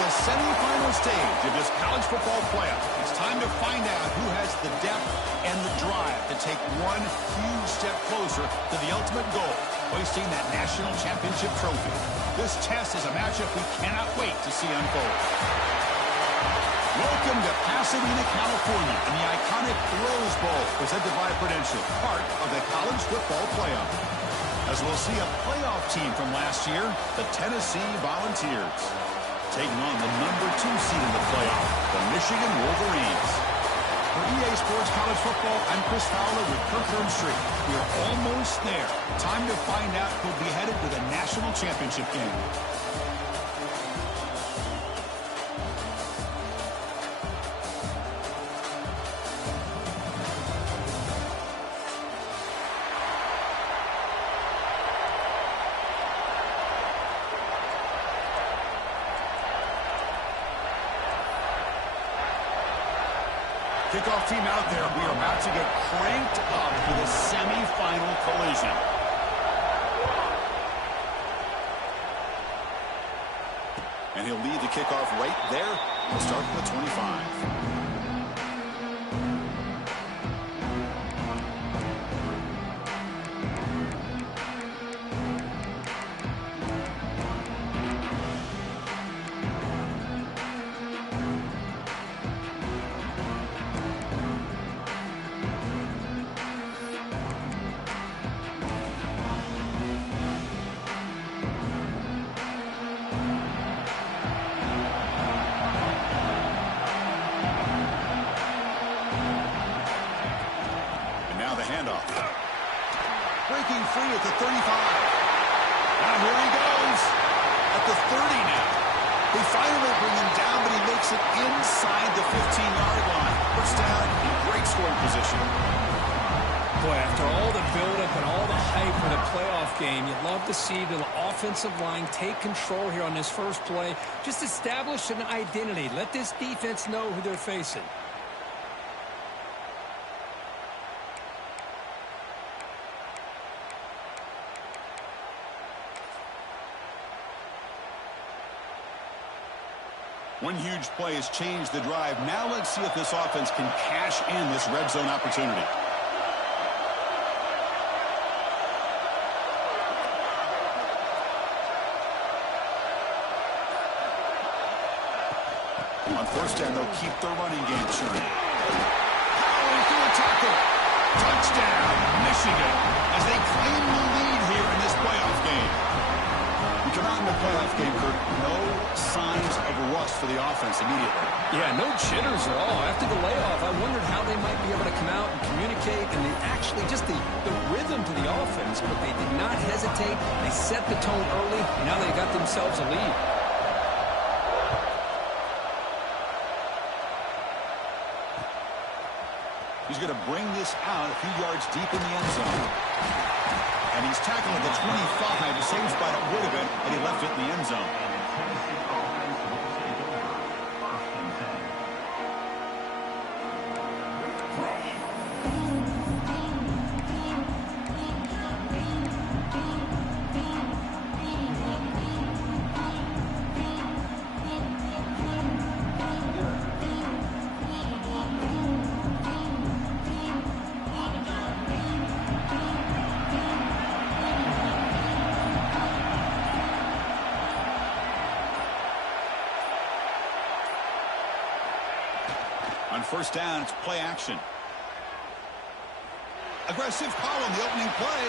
the semifinal stage of this college football playoff. It's time to find out who has the depth and the drive to take one huge step closer to the ultimate goal, hoisting that national championship trophy. This test is a matchup we cannot wait to see unfold. Welcome to Pasadena, California, and the iconic Rose Bowl, presented by Prudential, part of the college football playoff. As we'll see a playoff team from last year, the Tennessee Volunteers, taking on the #2 seed in the playoff, the Michigan Wolverines. For EA Sports College Football, I'm Chris Fowler with Kirk Herbstreit. We're almost there. Time to find out who'll be headed to the national championship game. Kickoff team out there. We are about to get cranked up for the semifinal collision. And he'll lead the kickoff right there. We'll start from the 25. Breaking free at the 35. Now here he goes. At the 30 now. They finally bring him down, but he makes it inside the 15-yard line. First down in great scoring position. Boy, after all the buildup and all the hype for the playoff game, you'd love to see the offensive line take control here on this first play. Just establish an identity. Let this defense know who they're facing. One huge play has changed the drive. Now let's see if this offense can cash in this red zone opportunity. On first down, they'll keep their running game churning. Powering through a tackle. Touchdown, Michigan, as they claim the lead here in this playoff game. We come out in the playoff game, Kirk. No signs of rust for the offense immediately. Yeah, no jitters at all. After the layoff, I wondered how they might be able to come out and communicate, and actually just the rhythm to the offense, but they did not hesitate. They set the tone early, and now they got themselves a lead. He's going to bring this out a few yards deep in the end zone. And he's tackled at the 25, the same spot it would have been, and he left it in the end zone. On first down, it's play action. Aggressive call on the opening play.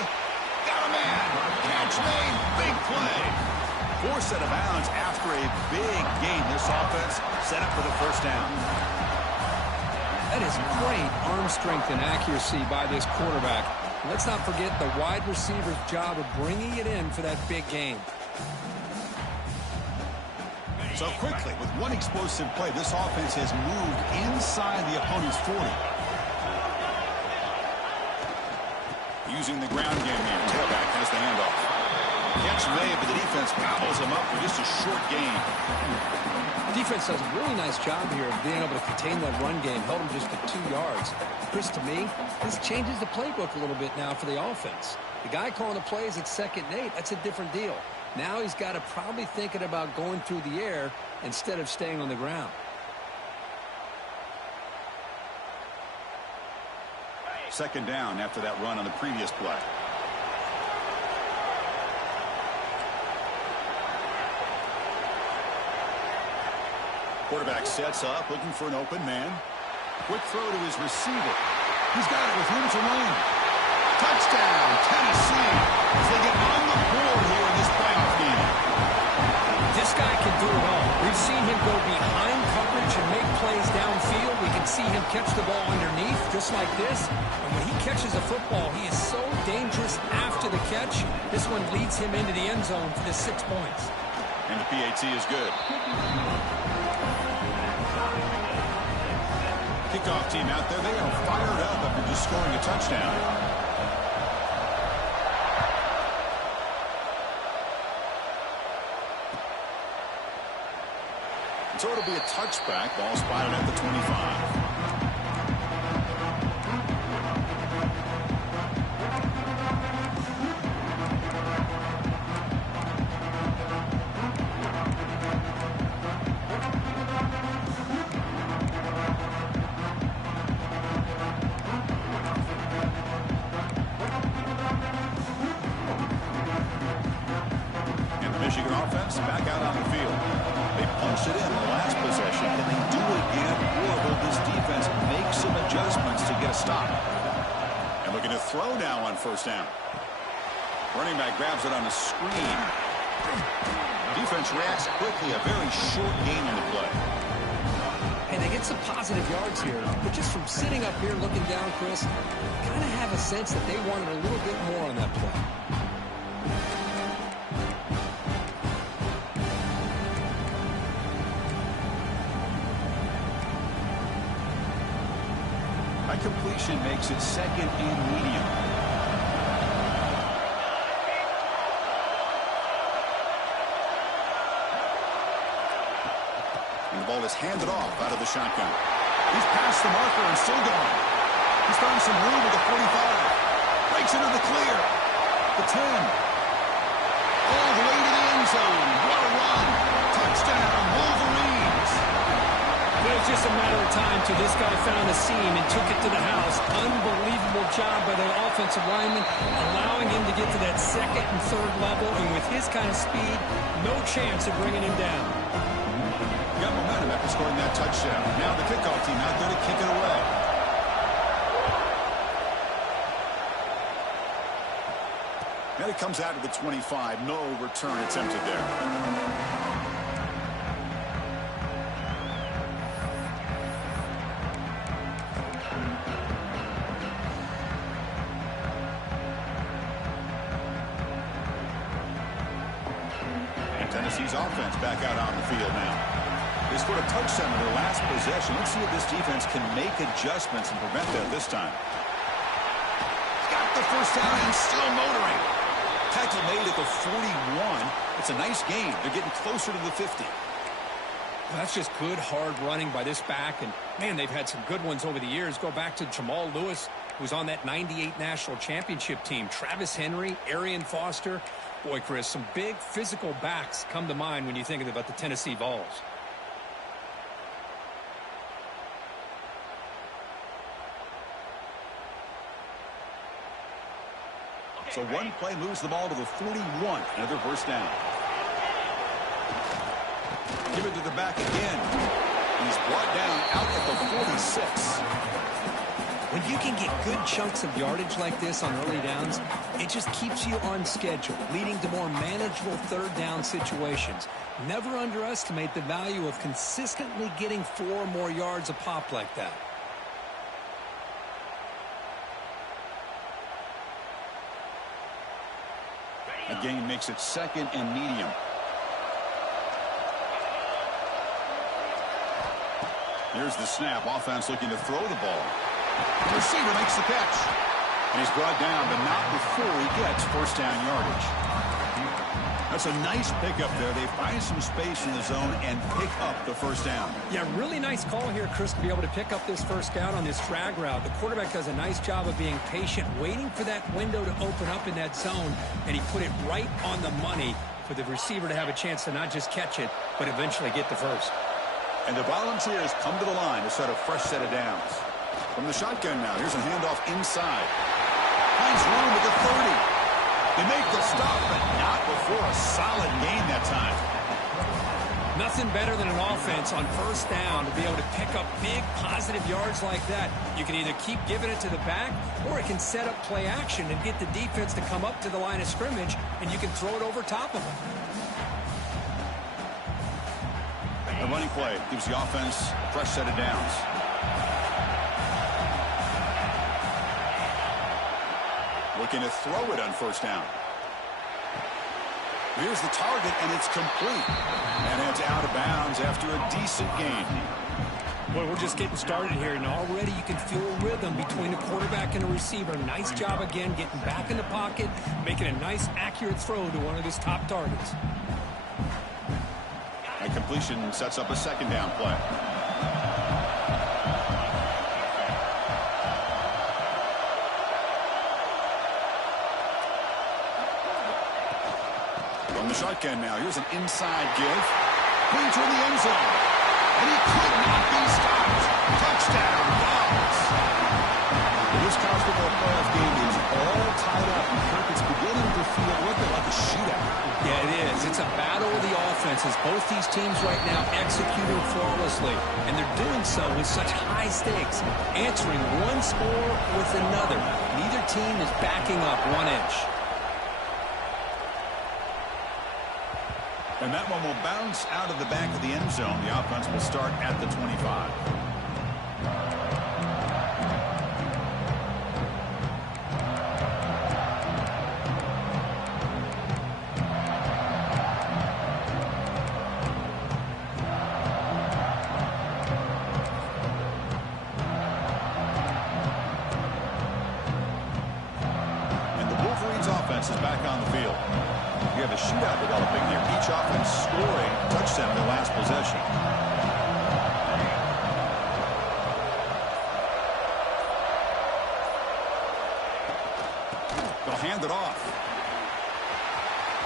Got a man. Catch made. Big play. Forced out of bounds after a big gain. This offense set up for the first down. That is great arm strength and accuracy by this quarterback. Let's not forget the wide receiver's job of bringing it in for that big gain. So quickly, with one explosive play, this offense has moved inside the opponent's 40. Using the ground game here. Tailback has the handoff. Catch made, but the defense gobbles him up for just a short gain. The defense does a really nice job here of being able to contain that run game, held him just to 2 yards. Chris, to me, this changes the playbook a little bit now for the offense. The guy calling the plays at 2nd and 8, that's a different deal. Now he's got to probably thinking about going through the air instead of staying on the ground. Second down after that run on the previous play. Quarterback sets up, looking for an open man. Quick throw to his receiver. He's got it with room to run. Touchdown, Tennessee, as they get on the board here in this playoff game. This guy can do it all. We've seen him go behind coverage and make plays downfield. We can see him catch the ball underneath, just like this. And when he catches a football, he is so dangerous after the catch. This one leads him into the end zone for the 6 points. And the PAT is good. Kickoff team out there. They are fired up after just scoring a touchdown. So it'll be a touchback. Ball spotted at the 25. Michigan offense back out on the field. They punched it in the last possession. Can they do it again, or will this defense make some adjustments to get a stop? And looking to throw now on first down. Running back grabs it on the screen. Defense reacts quickly. A very short gain in the play. And they get some positive yards here, but just from sitting up here looking down, Chris, kind of have a sense that they wanted a little bit more on that play. Completion makes it second and medium. And the ball is handed off out of the shotgun. He's past the marker and still going. He's found some room at the 45. Breaks into the clear. The 10. All the way to the end zone. What a run. Touchdown, Wolverines. It was just a matter of time till this guy found a seam and took it to the house. Unbelievable job by the offensive lineman, allowing him to get to that second and third level. And with his kind of speed, no chance of bringing him down. Got momentum after scoring that touchdown. Now the kickoff team out there to kick it away. And it comes out to the 25. No return attempted there. Tennessee's offense back out on the field now. They scored a touchdown in their last possession. Let's see if this defense can make adjustments and prevent that this time. Got the first down and still motoring. Tackle made at the 41. It's a nice game. They're getting closer to the 50. That's just good, hard running by this back. And, man, they've had some good ones over the years. Go back to Jamal Lewis, who's on that 98 national championship team. Travis Henry, Arian Foster. Boy, Chris, some big physical backs come to mind when you think about the Tennessee Vols. So one play moves the ball to the 41. Another first down. Give it to the back again. He's brought down out at the 46. When you can get good chunks of yardage like this on early downs, it just keeps you on schedule, leading to more manageable third down situations. Never underestimate the value of consistently getting 4 or more yards a pop like that. A gain makes it second and medium. Here's the snap. Offense looking to throw the ball. The receiver makes the catch. And he's brought down, but not before he gets first down yardage. That's a nice pickup there. They find some space in the zone and pick up the first down. Yeah, really nice call here, Chris, to be able to pick up this first down on this drag route. The quarterback does a nice job of being patient, waiting for that window to open up in that zone, and he put it right on the money for the receiver to have a chance to not just catch it, but eventually get the first. And the Volunteers come to the line to start a fresh set of downs. From the shotgun now, here's a handoff inside. Finds room at the 30. They make the stop, but not before a solid gain that time. Nothing better than an offense on first down to be able to pick up big positive yards like that. You can either keep giving it to the back, or it can set up play action and get the defense to come up to the line of scrimmage, and you can throw it over top of them. The running play gives the offense a fresh set of downs. Looking to throw it on first down. Here's the target, and it's complete. And it's out of bounds after a decent gain. Boy, we're just getting started here, and already you can feel a rhythm between the quarterback and the receiver. Nice job again getting back in the pocket, making a nice, accurate throw to one of his top targets. And completion sets up a second down play. From the shotgun now, here's an inside give. Clean toward the end zone. And he could not be stopped. Touchdown, Dogs. This college football playoff game is all tied up. And Kirk, it's beginning to feel a little bit like a shootout. Yeah, it is. It's a battle of the offenses. Both these teams right now executing flawlessly. And they're doing so with such high stakes. Answering one score with another. Neither team is backing up 1 inch. And that one will bounce out of the back of the end zone. The offense will start at the 25. And the Wolverines offense is back on the field. We have a shootout developing here. Each offense scoring a touchdown in their last possession. They'll hand it off.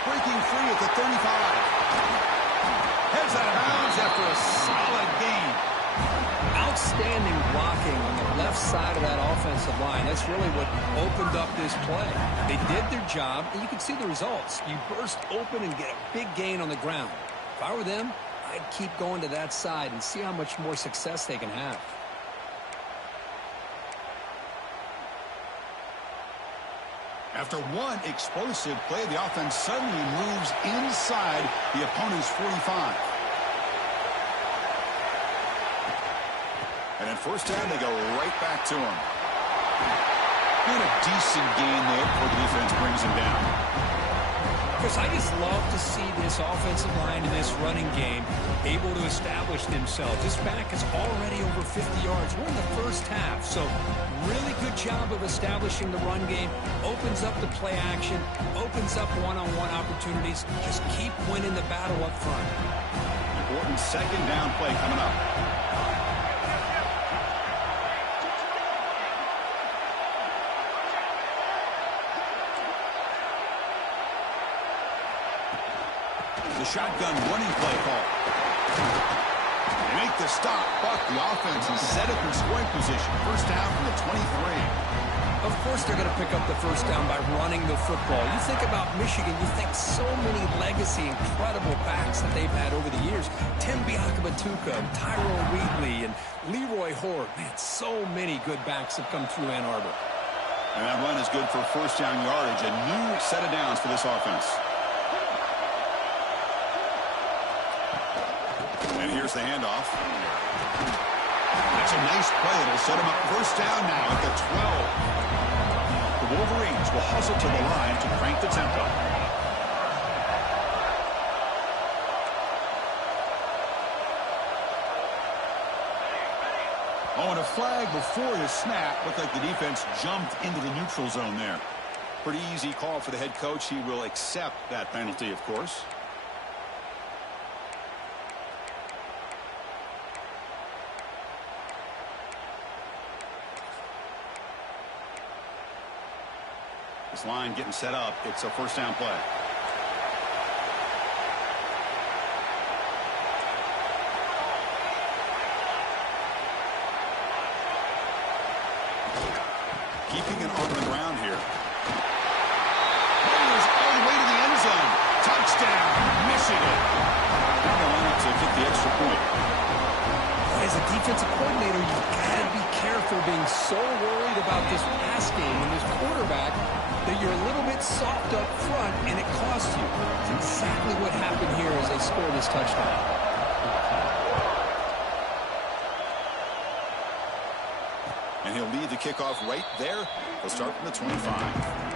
Breaking free at the 35. Heads out of bounds after a solid gain. Outstanding blocking on the left side of that offensive line. That's really what opened up this play. They did their job, and you can see the results. You burst open and get a big gain on the ground. If I were them, I'd keep going to that side and see how much more success they can have. After one explosive play, the offense suddenly moves inside the opponent's 45. And at first down, they go right back to him. And a decent gain there before the defense brings him down. Chris, I just love to see this offensive line in this running game able to establish themselves. This back is already over 50 yards. We're in the first half, so really good job of establishing the run game. Opens up the play action, opens up one-on-one opportunities. Just keep winning the battle up front. Important second down play coming up. The shotgun running play call. They make the stop, but the offense is set up in scoring position. First down from the 23. Of course they're going to pick up the first down by running the football. You think about Michigan, you think so many legacy, incredible backs that they've had over the years. Tim Biakabatuka, Tyrone Wheatley, and Leroy Horde. Man, so many good backs have come through Ann Arbor. And that run is good for first down yardage. A new set of downs for this offense. And here's the handoff. That's a nice play. It'll set him up first down now at the 12. The Wolverines will hustle to the line to crank the tempo. Oh, and a flag before the snap. Looked like the defense jumped into the neutral zone there. Pretty easy call for the head coach. He will accept that penalty, of course. This line getting set up. It's a first down play. defensive coordinator, you've got to be careful being so worried about this pass game and this quarterback that you're a little bit soft up front and it costs you. It's exactly what happened here as they score this touchdown. And he'll lead the kickoff right there. He'll start from the 25.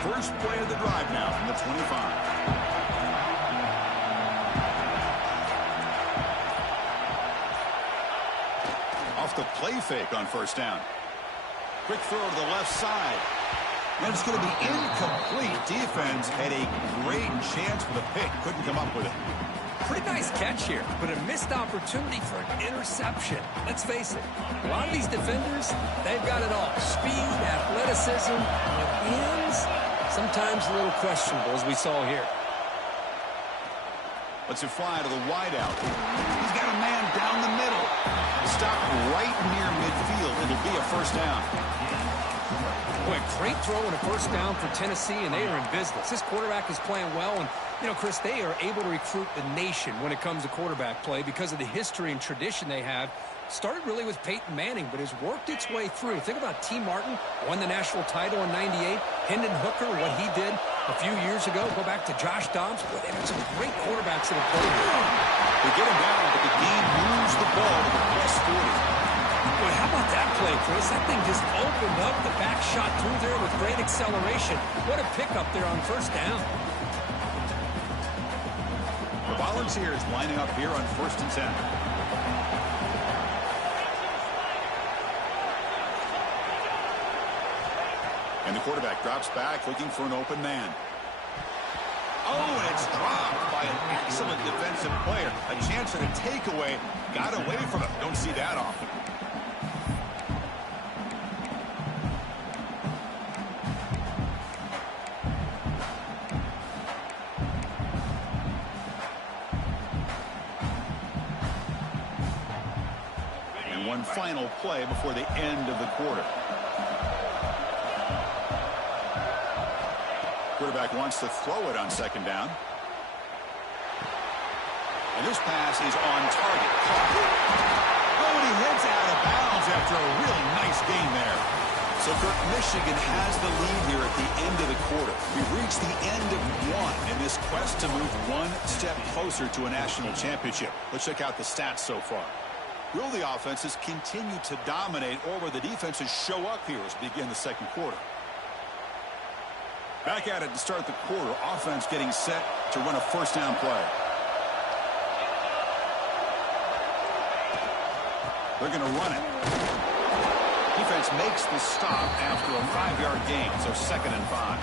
First play of the drive now from the 25. Off the play fake on first down. Quick throw to the left side. And it's going to be incomplete. Defense had a great chance for the pick. Couldn't come up with it. Pretty nice catch here, but a missed opportunity for an interception. Let's face it, a lot of these defenders, they've got it all. Speed, athleticism, but hands, sometimes a little questionable, as we saw here. Let's it fly to the wideout. He's got a man down the middle. Stop right near midfield. It'll be a first down. Boy, great throw and a first down for Tennessee, and they are in business. This quarterback is playing well, and, you know, Chris, they are able to recruit the nation when it comes to quarterback play because of the history and tradition they have. Started really with Peyton Manning, but has worked its way through. Think about T. Martin, won the national title in '98. Hendon Hooker, what he did a few years ago. Go back to Josh Dobbs. Boy, they've got some great quarterbacks that have played here. They get him down, but the game moves the ball to the plus 40. Boy, how about that play, Chris? That thing just opened up. The back shot through there with great acceleration. What a pickup there on first down. The Volunteers lining up here on 1st and 10. And the quarterback drops back looking for an open man. Oh, and it's dropped by an excellent defensive player. A chance at a takeaway. Got away from him. Don't see that often. And one final play before the end of the quarter. Quarterback wants to throw it on second down. And this pass is on target. Caught. Oh, and he heads out of bounds after a really nice gain there. So, Kirk, Michigan has the lead here at the end of the quarter. We've reached the end of one in this quest to move one step closer to a national championship. Let's check out the stats so far. Really, the offenses continue to dominate over the defenses show up here as we begin the second quarter. Back at it to start the quarter. Offense getting set to run a first down play. They're going to run it. Defense makes the stop after a 5-yard gain, so 2nd and 5.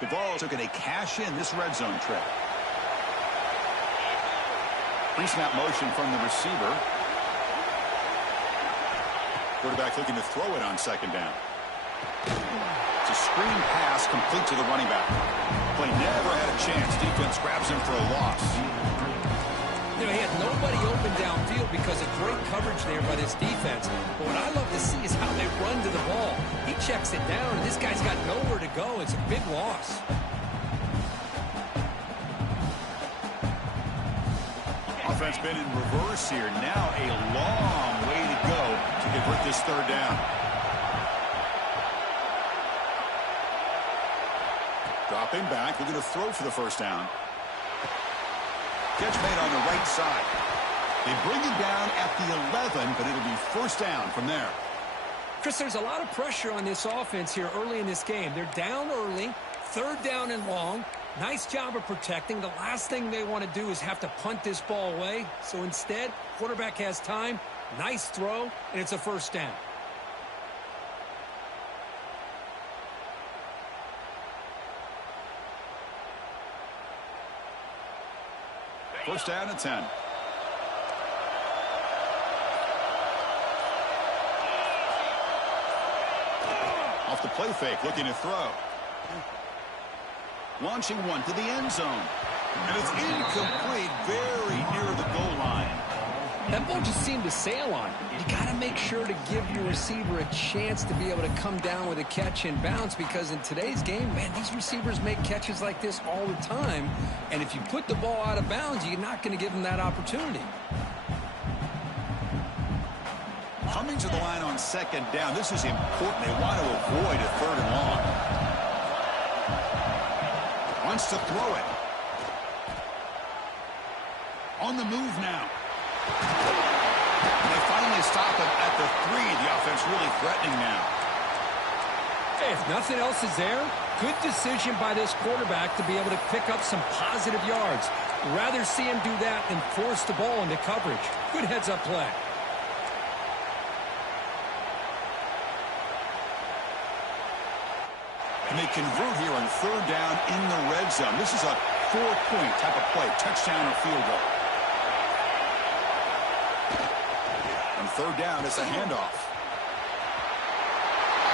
The Vols are going to cash in this red zone trip. Pre-snap motion from the receiver. Quarterback looking to throw it on second down. It's a screen pass complete to the running back. Play never had a chance. Defense grabs him for a loss. You know, he had nobody open downfield because of great coverage there by this defense. But what I love to see is how they run to the ball. He checks it down, and this guy's got nowhere to go. It's a big loss. Offense been in reverse here. Now a long way to go to convert this third down. Dropping back, looking to throw for the first down. Catch made on the right side. They bring him down at the 11, but it'll be first down from there. Chris, there's a lot of pressure on this offense here early in this game. They're down early, third down and long. Nice job of protecting. The last thing they want to do is have to punt this ball away. So instead, quarterback has time, nice throw, and it's a first down. First down and 10. Off the play fake, looking to throw. Launching one to the end zone. And it's incomplete, very near the goal line. That ball just seemed to sail on. You got to make sure to give your receiver a chance to be able to come down with a catch and bounce, because in today's game, man, these receivers make catches like this all the time. And if you put the ball out of bounds, you're not going to give them that opportunity. Coming to the line on second down. This is important. They want to avoid a third and long. Wants to throw it. On the move now. And they finally stop him at the 3. The offense really threatening now. Hey, if nothing else is there, good decision by this quarterback to be able to pick up some positive yards. Rather see him do that than force the ball into coverage. Good heads-up play. And they convert here on third down in the red zone. This is a 4-point type of play, touchdown or field goal. On third down, it's a handoff.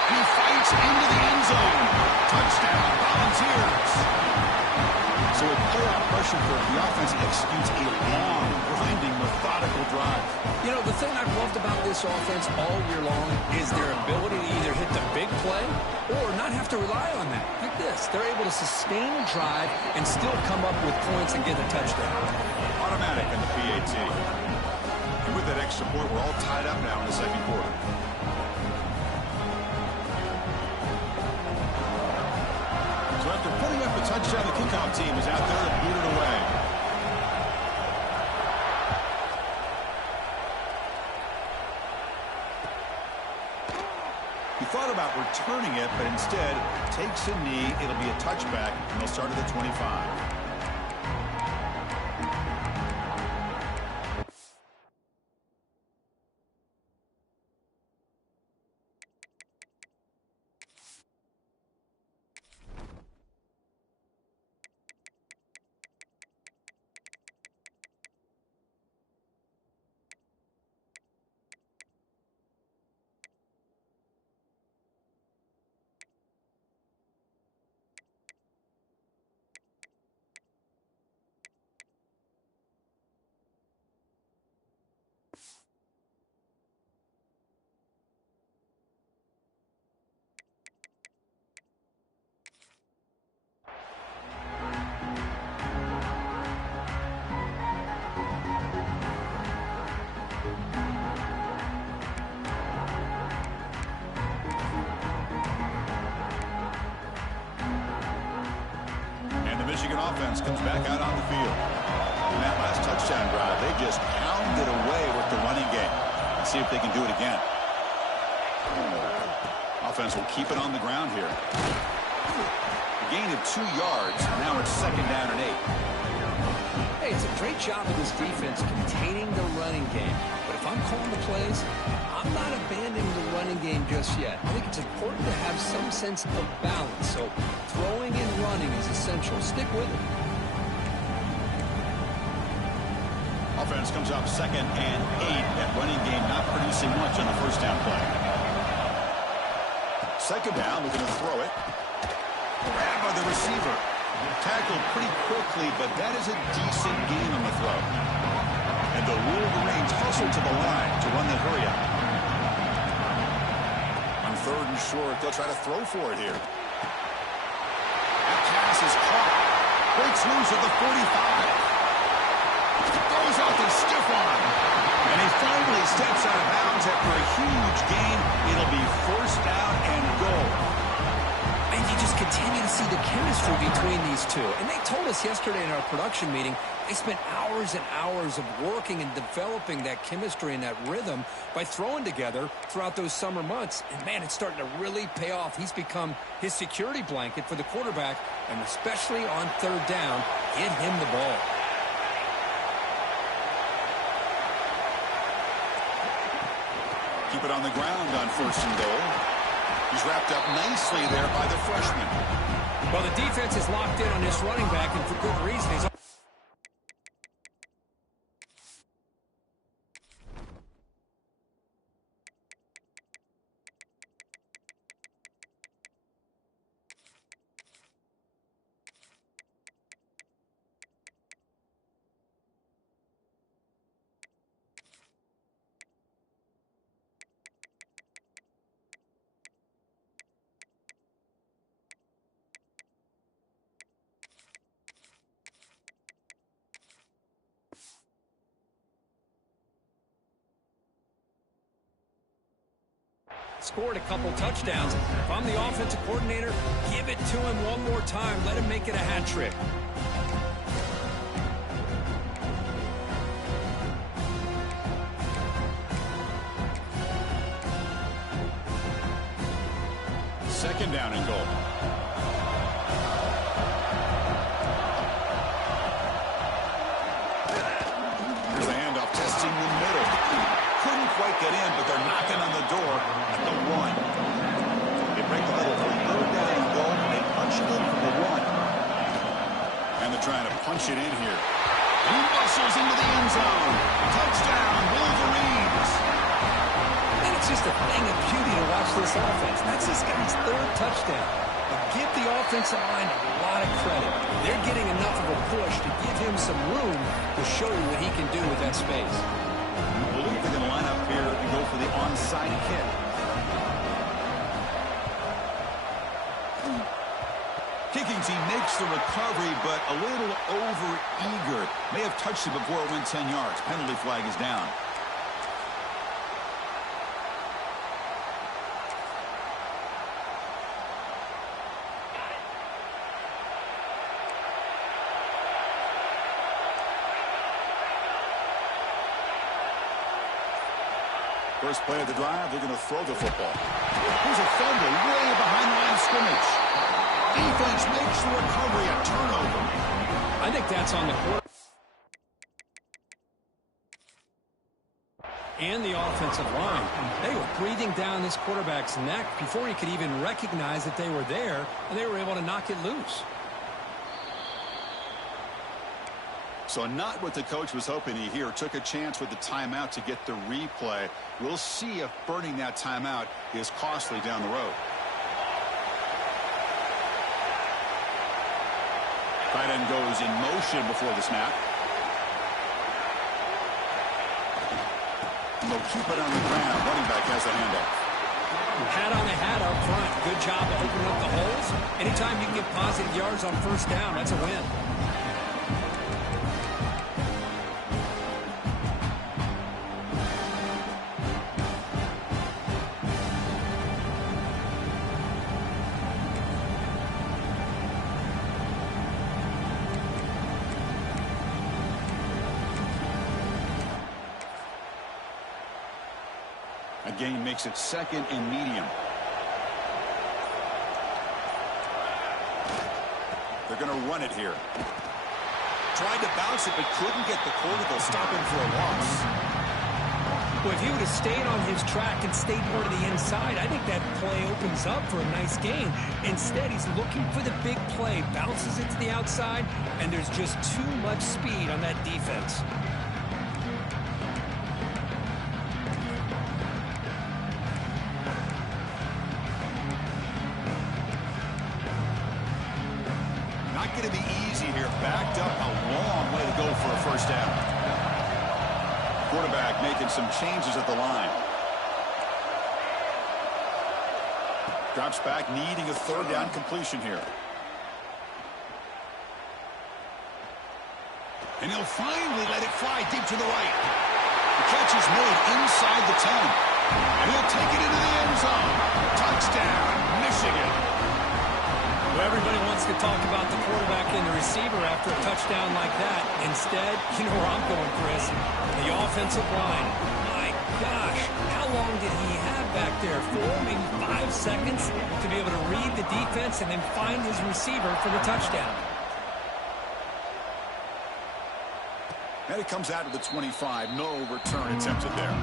And he fights into the end zone. Touchdown, Volunteers. So with playoff pressure for the offense executes a long, grinding, methodical drive. You know, the thing I've loved about this offense all year long is their ability to either hit the big play or not have to rely on that. Like this, they're able to sustain a drive and still come up with points and get a touchdown. Automatic in the PAT. And with that extra point, we're all tied up now in the second quarter. So after putting up a touchdown, the kickoff team is out there to boot it away. He thought about returning it, but instead takes a knee. It'll be a touchback, and they'll start at the 25. Michigan offense comes back out on the field. In that last touchdown drive, they just pounded away with the running game. Let's see if they can do it again. Offense will keep it on the ground here. A gain of 2 yards. Now it's second down and 8. Hey, it's a great job of this defense containing the running game. But if I'm calling the plays, I'm not abandoning the running game just yet. I think it's important to have some sense of balance. So throwing and running is essential. Stick with it. Offense comes up second and 8. That running game not producing much on the first down play. Second down, looking to throw it. Grab by the receiver. Tackled pretty quickly, but that is a decent gain on the throw. And the Wolverines hustle to the line to run the hurry-up. On third and short, they'll try to throw for it here. That pass is caught. Breaks loose at the 45. Throws out the stiff arm. And he finally steps out of bounds after a huge gain. It'll be first down and goal. And you just continue to see the chemistry between these two. And they told us yesterday in our production meeting, they spent hours and hours of working and developing that chemistry and that rhythm by throwing together throughout those summer months. And, man, it's starting to really pay off. He's become his security blanket for the quarterback, and especially on third down, get him the ball. Keep it on the ground on first and goal. He's wrapped up nicely there by the freshman. Well, the defense is locked in on this running back, and for good reason. scored a couple touchdowns. If I'm the offensive coordinator, give it to him one more time. Let him make it a hat trick. Second down and goal. Here's a handoff testing the middle. Couldn't quite get in, but they're knocking on the door at the 1. They break a little for third down and goal, and they punch it in from the 1. And they're trying to punch it in here. He muscles into the end zone. Touchdown, Wolverines. And it's just a thing of beauty to watch this offense. That's this guy's third touchdown. But give the offensive line a lot of credit. They're getting enough of a push to give him some room to show you what he can do with that space. I believe they're going to line up here and go for the onside kick. Kicking team makes the recovery, but a little over-eager. May have touched it before it went 10 yards. Penalty flag is down. First play of the drive, they're going to throw the football. Here's a fumble way behind the line of scrimmage. Defense makes the recovery a turnover. I think that's on the quarter. And the offensive line. They were breathing down this quarterback's neck before he could even recognize that they were there, and they were able to knock it loose. So not what the coach was hoping to hear. Took a chance with the timeout to get the replay. We'll see if burning that timeout is costly down the road. Tight end goes in motion before the snap. And they'll keep it on the ground. Running back has the handoff. Hat on the hat up front. Good job of opening up the holes. Anytime you can get positive yards on first down, that's a win. Gain makes it second and medium. They're going to run it here. Tried to bounce it, but couldn't get the quarter. They'll stop him for a loss. Well, if he would have stayed on his track and stayed more to the inside, I think that play opens up for a nice gain. Instead, he's looking for the big play, bounces it to the outside, and there's just too much speed on that defense. Going to be easy here. Backed up, a long way to go for a first down. Quarterback making some changes at the line. Drops back, needing a third down completion here. And he'll finally let it fly deep to the right. The catch is made inside the 10. And he'll take it into the end zone. Touchdown, Michigan. Well, everybody wants to talk about the quarterback and the receiver after a touchdown like that. Instead, you know where I'm going, Chris. The offensive line. My gosh, how long did he have back there? 4, maybe 5 seconds to be able to read the defense and then find his receiver for the touchdown. And it comes out of the 25. No return attempted there.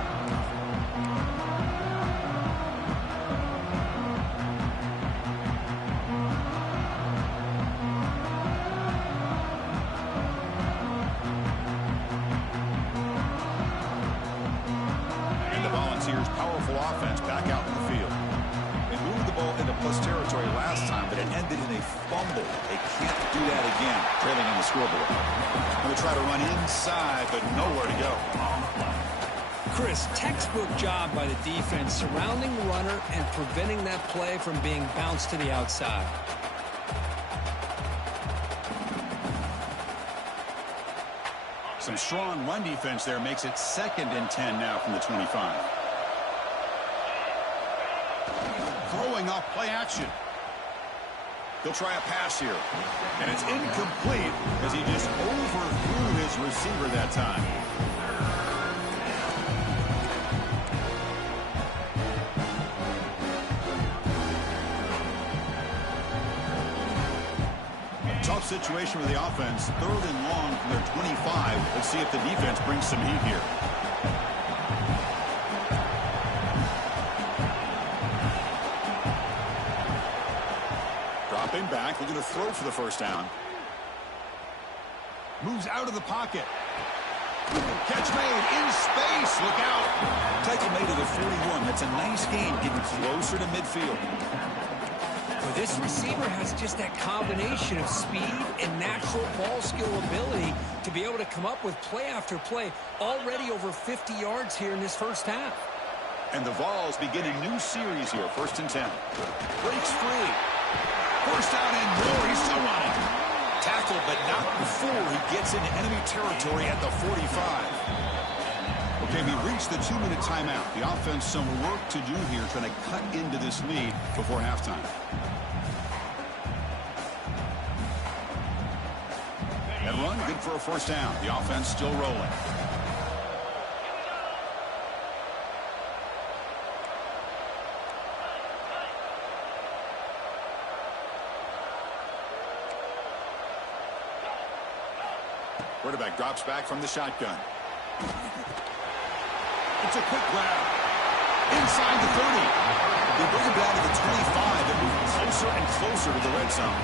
Powerful offense back out in the field. They moved the ball into plus territory last time, but it ended in a fumble. They can't do that again, trailing on the scoreboard. Going to try to run inside, but nowhere to go. Chris, textbook job by the defense surrounding the runner and preventing that play from being bounced to the outside. Some strong run defense there makes it 2nd and 10 now from the 25. throwing off play action. He'll try a pass here. And it's incomplete as he just overthrew his receiver that time. Tough situation with the offense. 3rd and long from their 25. Let's see if the defense brings some heat here. Dropping back, looking to throw for the first down. Moves out of the pocket. Catch made in space. Look out. Tackle made to the 41. That's a nice gain, getting closer to midfield. Well, this receiver has just that combination of speed and natural ball skill ability to be able to come up with play after play. Already over 50 yards here in this first half. And the Vols begin a new series here. 1st and 10. Breaks free. First down and more. He's still running. Tackled, but not before he gets into enemy territory at the 45. Okay, we reached the 2-minute timeout. The offense some work to do here, trying to cut into this lead before halftime. And run, good for a first down. The offense still rolling. Quarterback drops back from the shotgun. It's a quick grab. Inside the 30. They bring him down to the 25 and move closer and closer to the red zone.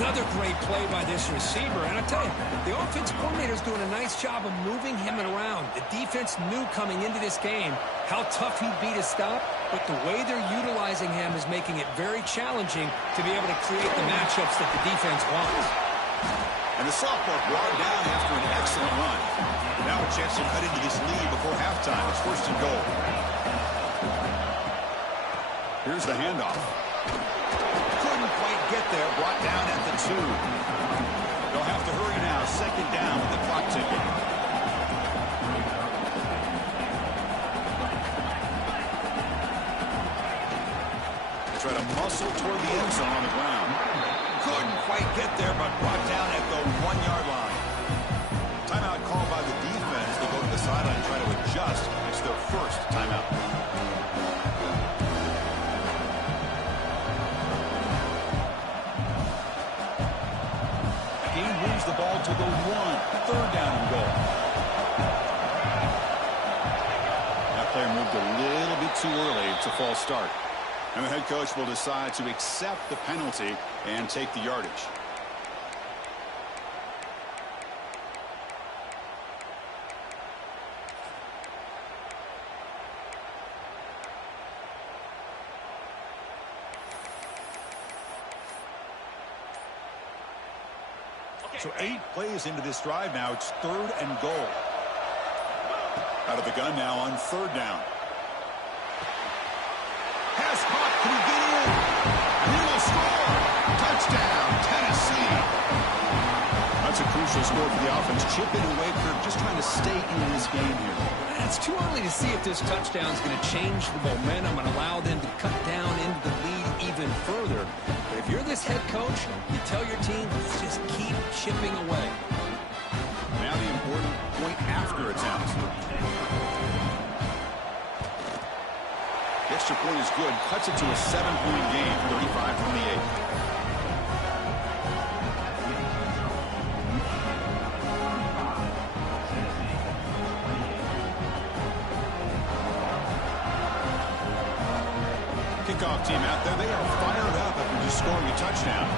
Another great play by this receiver. And I tell you, the offense coordinator is doing a nice job of moving him around. The defense knew coming into this game how tough he'd be to stop, but the way they're utilizing him is making it very challenging to be able to create the matchups that the defense wants. And the sophomore brought down after an excellent run. Now a chance to cut into this lead before halftime. It's 1st and goal. Here's the handoff. Couldn't quite get there. Brought down at the 2. They'll have to hurry now. 2nd down with the clock ticking. They try to muscle toward the end zone on the ground. Couldn't quite get there, but brought down at the 1-yard line. Timeout called by the defense. They go to the sideline and try to adjust. It's their first timeout. He moves the ball to the 1. 3rd down and goal. That player moved a little bit too early. It's a false start. And the head coach will decide to accept the penalty and take the yardage. So 8 plays into this drive now. It's 3rd and goal. Out of the gun now on 3rd down. Pass caught. Can he get in? He will score. Touchdown, Tennessee. That's a crucial score for the offense. Chipping away, Kirk, just trying to stay in this game here. It's too early to see if this touchdown is going to change the momentum and allow them to cut down into the lead even further. But if you're this head coach, you tell your team, just keep chipping away. Now the important point after attempt. The extra point is good. Cuts it to a 7-point game, 35-28. Kickoff team out there. They are fired up after just scoring a touchdown.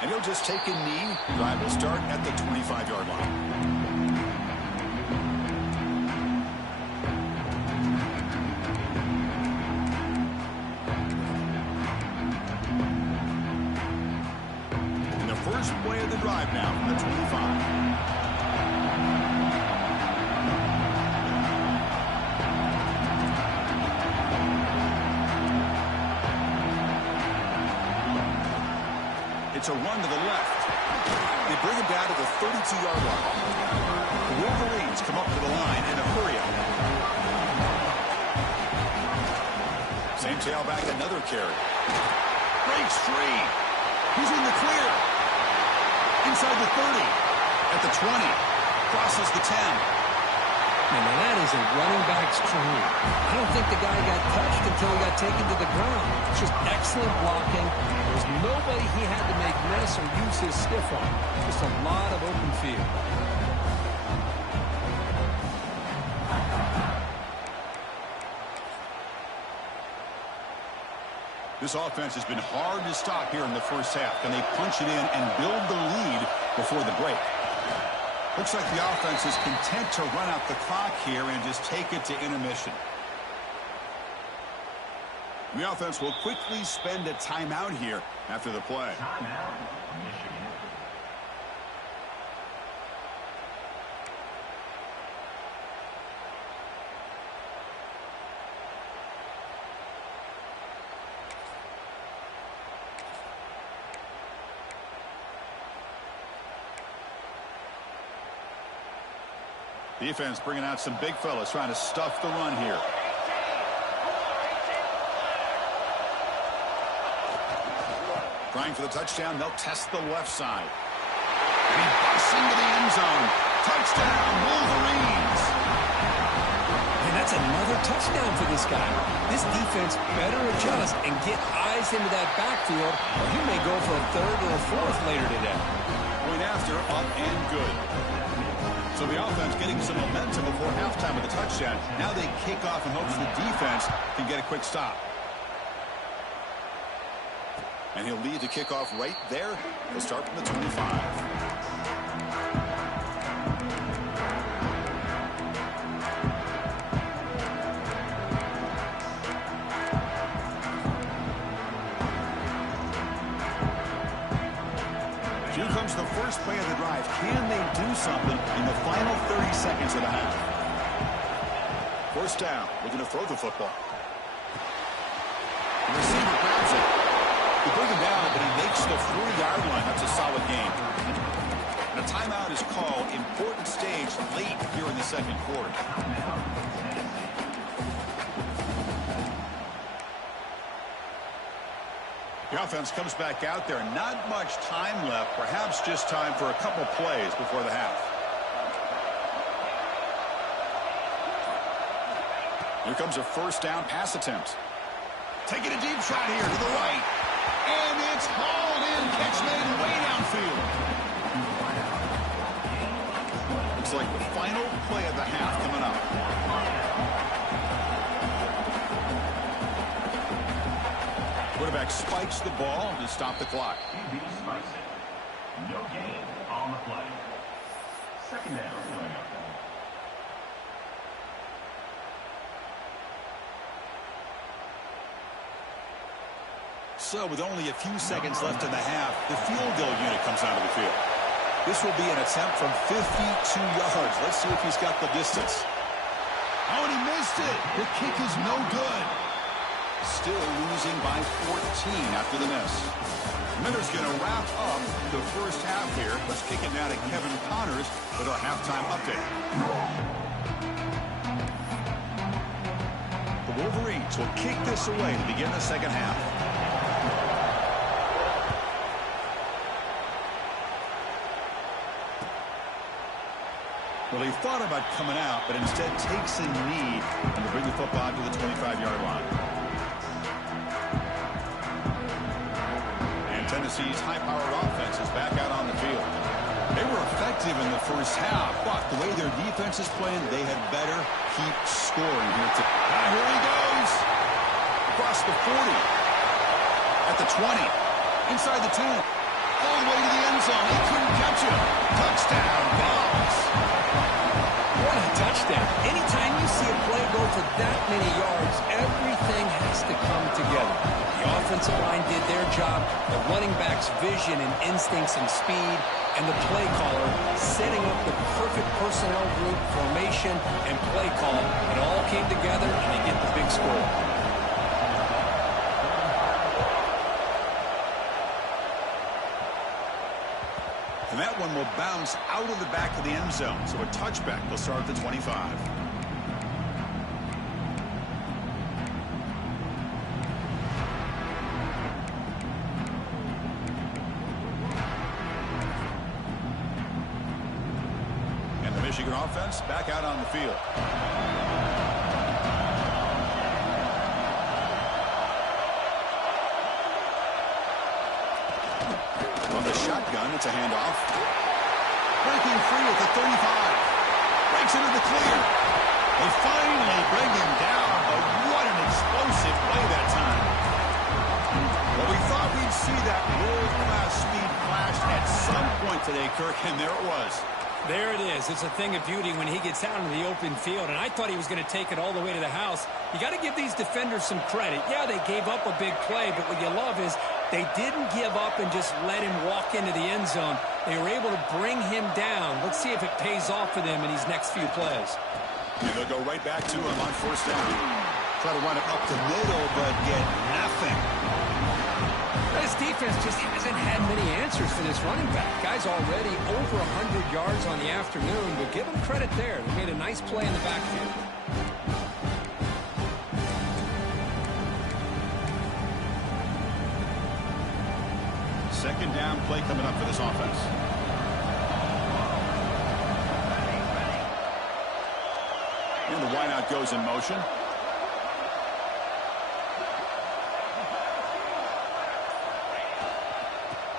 And he'll just take a knee. Drive will start at the 25-yard line. And the first play of the drive now from the 25. It's a run to the left. They bring him down to the 32-yard line. The Wolverines come up to the line in a hurry up. Same tailback, another carry. Breaks free. He's in the clear. Inside the 30. At the 20. Crosses the 10. And that is a running back's dream. I don't think the guy got touched until he got taken to the ground. It's just excellent blocking. There's nobody he had to make miss or use his stiff arm. Just a lot of open field. This offense has been hard to stop here in the first half. Can they punch it in and build the lead before the break? Looks like the offense is content to run out the clock here and just take it to intermission. The offense will quickly spend a timeout here after the play. Timeout, Michigan. Defense bringing out some big fellas trying to stuff the run here. Trying for the touchdown. They'll test the left side. And he busts into the end zone. Touchdown, Wolverines. And that's another touchdown for this guy. This defense better adjust and get eyes into that backfield, or he may go for a third or a fourth later today. Point after, up and good. So the offense getting some momentum before halftime with a touchdown. Now they kick off in hopes the defense can get a quick stop. And he'll lead the kickoff right there. He'll start from the 25. Here comes the first play of the drive. Can they do something in the final 30 seconds of the half? First down. Looking to throw the football. The receiver grabs it. They bring him down, but he makes the 4-yard line. That's a solid game. And a timeout is called. Important stage late here in the second quarter. The offense comes back out there. Not much time left. Perhaps just time for a couple plays before the half. Here comes a first down pass attempt. Taking a deep shot here to the right. And it's hauled in. Catch made way downfield. Looks like the final play of the half coming up. Quarterback spikes the ball to stop the clock. QB spikes it. No gain on the play. Second down. So with only a few seconds left in the half, the field goal unit comes out of the field. This will be an attempt from 52 yards. Let's see if he's got the distance. Oh, and he missed it. The kick is no good. Still losing by 14 after the miss. Miller's going to wrap up the first half here. Let's kick it now to Kevin Connors with our halftime update. The Wolverines will kick this away to begin the second half. Well, he thought about coming out, but instead takes a knee and to bring the football to the 25-yard line. And Tennessee's high-powered offense is back out on the field. They were effective in the first half, but the way their defense is playing, they had better keep scoring here. Here he goes. Across the 40. At the 20. Inside the 10. All the way to the end zone. He couldn't catch him. Touchdown, Bucs. What a touchdown. Anytime you see a play go for that many yards, everything has to come together. The offensive line did their job, the running back's vision and instincts and speed, and the play caller setting up the perfect personnel group, formation, and play call. It all came together, and they get the big score. And that one will bounce out of the back of the end zone. So a touchback will start at the 25. And the Michigan offense back out on the field. On the shotgun, it's a handoff. Breaking free at the 35. Breaks into the clear. They finally bring him down, but what an explosive play that time. Well, we thought we'd see that world-class speed flash at some point today, Kirk, and there it was. There it is. It's a thing of beauty when he gets out into the open field, and I thought he was going to take it all the way to the house. You got to give these defenders some credit. Yeah, they gave up a big play, but what you love is they didn't give up and just let him walk into the end zone. They were able to bring him down. Let's see if it pays off for them in these next few plays. And they'll go right back to him on first down. Try to run it up the middle, but get nothing. This defense just hasn't had many answers for this running back. Guy's already over 100 yards on the afternoon, but give him credit there. They made a nice play in the backfield. Second down play coming up for this offense. And the wideout goes in motion.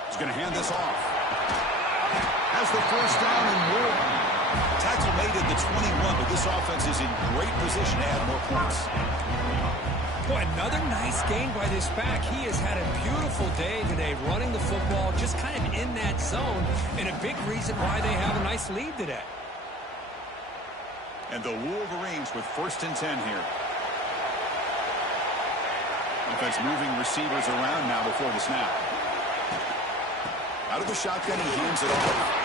He's going to hand this off. Has the first down and more. Tackle made at the 21, but this offense is in great position to add more points. Boy, another nice gain by this back. He has had a beautiful day today running the football, just kind of in that zone, and a big reason why they have a nice lead today. And the Wolverines with first and 10 here. Offense moving receivers around now before the snap. Out of the shotgun, he hands it off.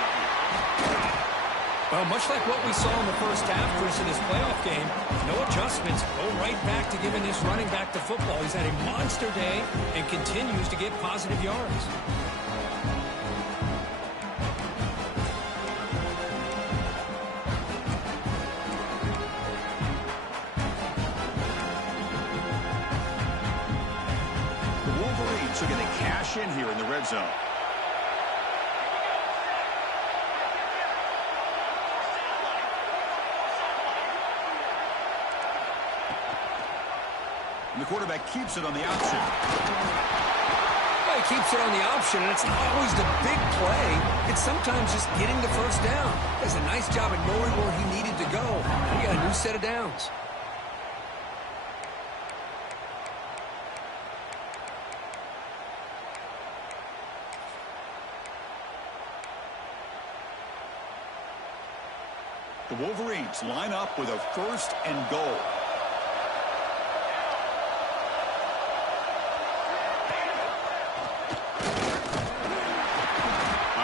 Well, much like what we saw in the first half versus this playoff game, no adjustments. Go right back to giving this running back the football. He's had a monster day and continues to get positive yards. The Wolverines are going to cash in here in the red zone. And the quarterback keeps it on the option. Well, he keeps it on the option, and it's not always the big play. It's sometimes just getting the first down. He does a nice job of knowing where he needed to go. He got a new set of downs. The Wolverines line up with a first and goal.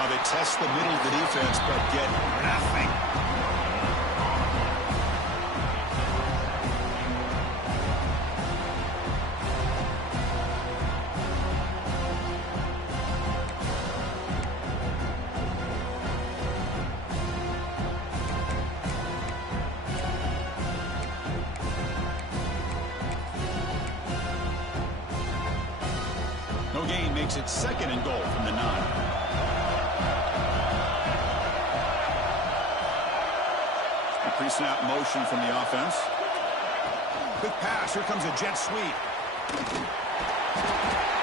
They test the middle of the defense, but get nothing. No gain makes it second and goal from the 9. Pre-snap motion from the offense. Quick pass. Here comes a jet sweep.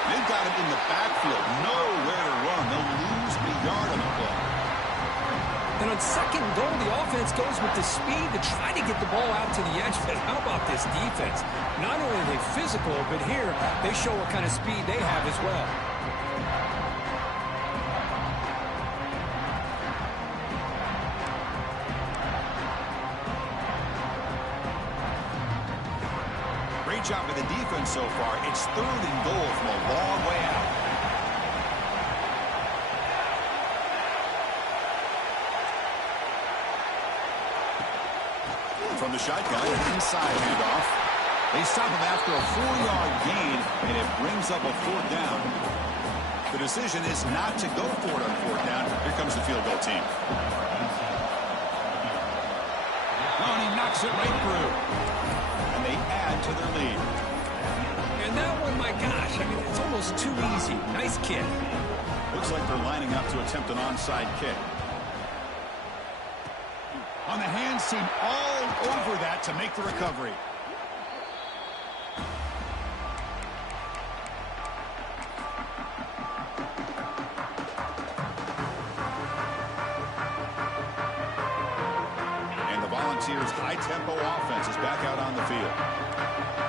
They've got him in the backfield. Nowhere to run. They'll lose a yard on the play. And on second and goal, the offense goes with the speed to try to get the ball out to the edge. But how about this defense? Not only are they physical, but here they show what kind of speed they have as well. Job of the defense so far. It's third and goal from a long way out. From the shotgun, an inside handoff. They stop him after a 4-yard gain, and it brings up a fourth down. The decision is not to go for it on fourth down. Here comes the field goal team. Oh, and he knocks it right through. And they add to their lead. And that one, my gosh, I mean, it's almost too easy. Nice kick. Looks like they're lining up to attempt an onside kick. On the hands team, all over that to make the recovery. Volunteers' high-tempo offense is back out on the field.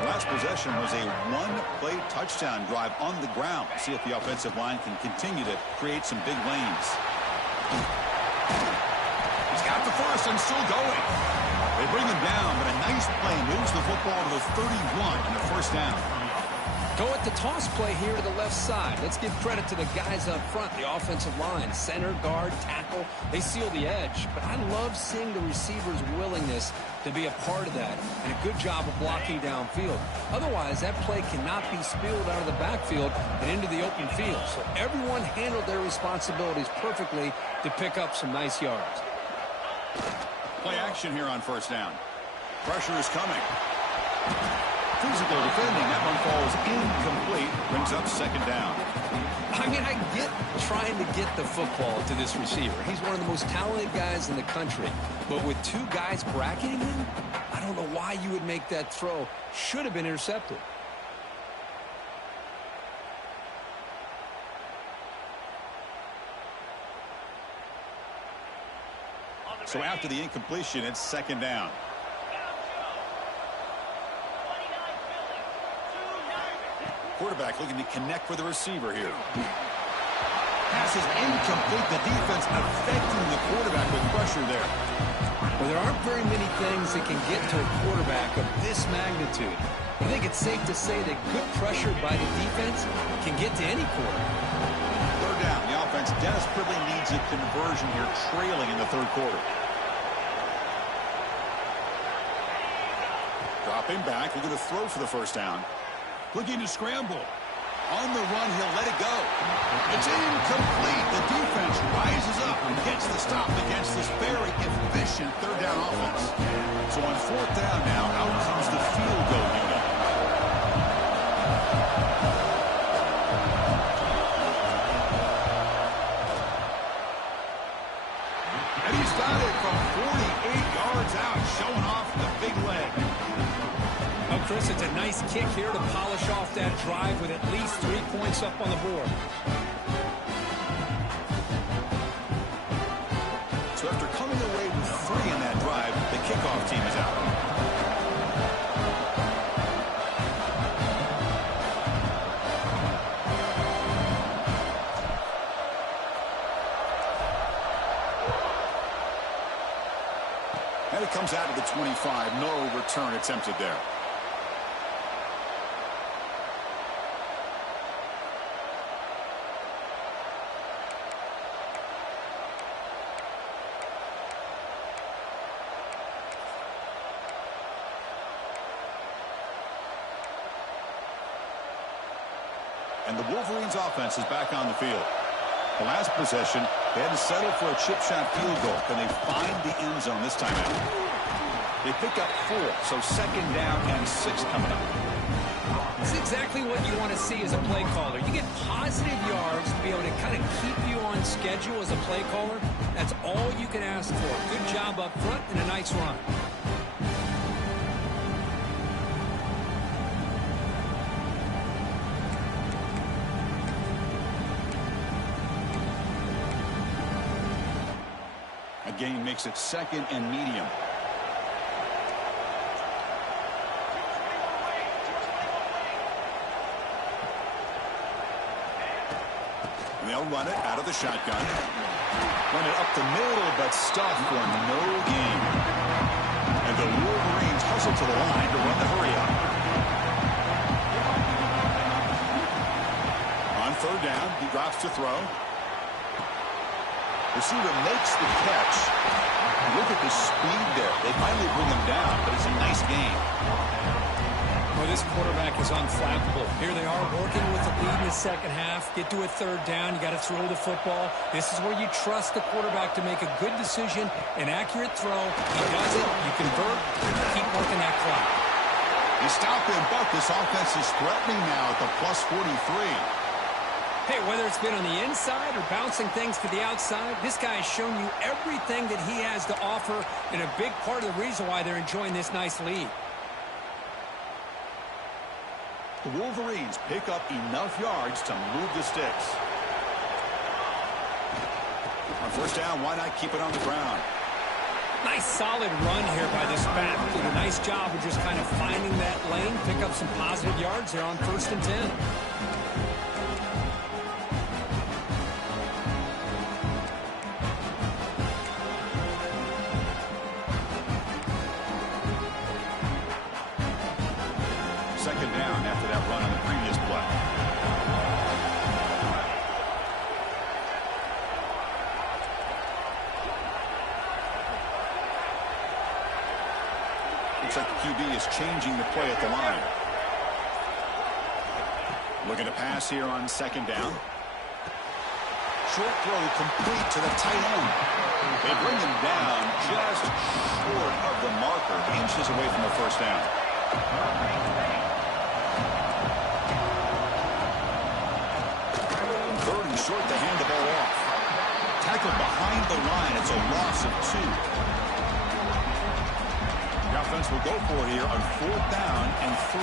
The last possession was a one-play touchdown drive on the ground. See if the offensive line can continue to create some big lanes. He's got the first and still going. They bring him down, but a nice play moves the football to the 31 and a first down. Go at the toss play here to the left side. Let's give credit to the guys up front, the offensive line, center, guard, tackle. They seal the edge. But I love seeing the receiver's willingness to be a part of that and a good job of blocking downfield. Otherwise, that play cannot be spilled out of the backfield and into the open field. So everyone handled their responsibilities perfectly to pick up some nice yards. Play action here on first down. Pressure is coming. Physical defending. That one falls incomplete. Brings up second down. I mean, I get trying to get the football to this receiver. He's one of the most talented guys in the country. But with two guys bracketing him, I don't know why you would make that throw. Should have been intercepted. So after the incompletion, it's second down. Quarterback looking to connect with the receiver here. Pass is incomplete. The defense affecting the quarterback with pressure there. Well, there aren't very many things that can get to a quarterback of this magnitude. I think it's safe to say that good pressure by the defense can get to any quarterback. Third down. The offense desperately needs a conversion here, trailing in the third quarter. Dropping back, looking to throw for the first down. Looking to scramble. On the run, he'll let it go. It's incomplete. The defense rises up and gets the stop against this very efficient third down offense. So on fourth down now, out comes the field goal unit. And he's got it from 48 yards out, showing off the big leg. Oh, Chris, it's a nice kick here to polish off that drive with at least 3 points up on the board. So after coming away with 3 in that drive, the kickoff team is out. And it comes out of the 25. No return attempted there. And the Wolverines offense is back on the field. The last possession, they had to settle for a chip shot field goal. Can they find the end zone this time out? They pick up 4, so second down and 6 coming up. It's exactly what you want to see as a play caller. You get positive yards to be able to kind of keep you on schedule as a play caller. That's all you can ask for. Good job up front and a nice run. Gain makes it second and medium. And they'll run it out of the shotgun. Run it up the middle, but stuffed for no gain. And the Wolverines hustle to the line to run the hurry up. On third down, he drops to throw. Receiver makes the catch. Look at the speed there. They finally bring him down, but it's a nice gain. Well, this quarterback is unflappable. Here they are working with the lead in the second half. Get to a third down. You got to throw the football. This is where you trust the quarterback to make a good decision, an accurate throw. He does it. You convert. Keep working that clock. You stop him, but this offense is threatening now at the plus 43. Hey, whether it's been on the inside or bouncing things to the outside, this guy has shown you everything that he has to offer, and a big part of the reason why they're enjoying this nice lead. The Wolverines pick up enough yards to move the sticks. On first down, why not keep it on the ground? Nice solid run here by this back. Did a nice job of just kind of finding that lane, pick up some positive yards there on 1st and 10. Second down after that run on the previous play. Looks like the QB is changing the play at the line. Looking to pass here on second down. Short throw complete to the tight end. They bring him down just short of the marker, inches away from the first down. Third and short to hand the ball off. Tackled behind the line. It's a loss of 2. The offense will go for it here on 4th down and 3.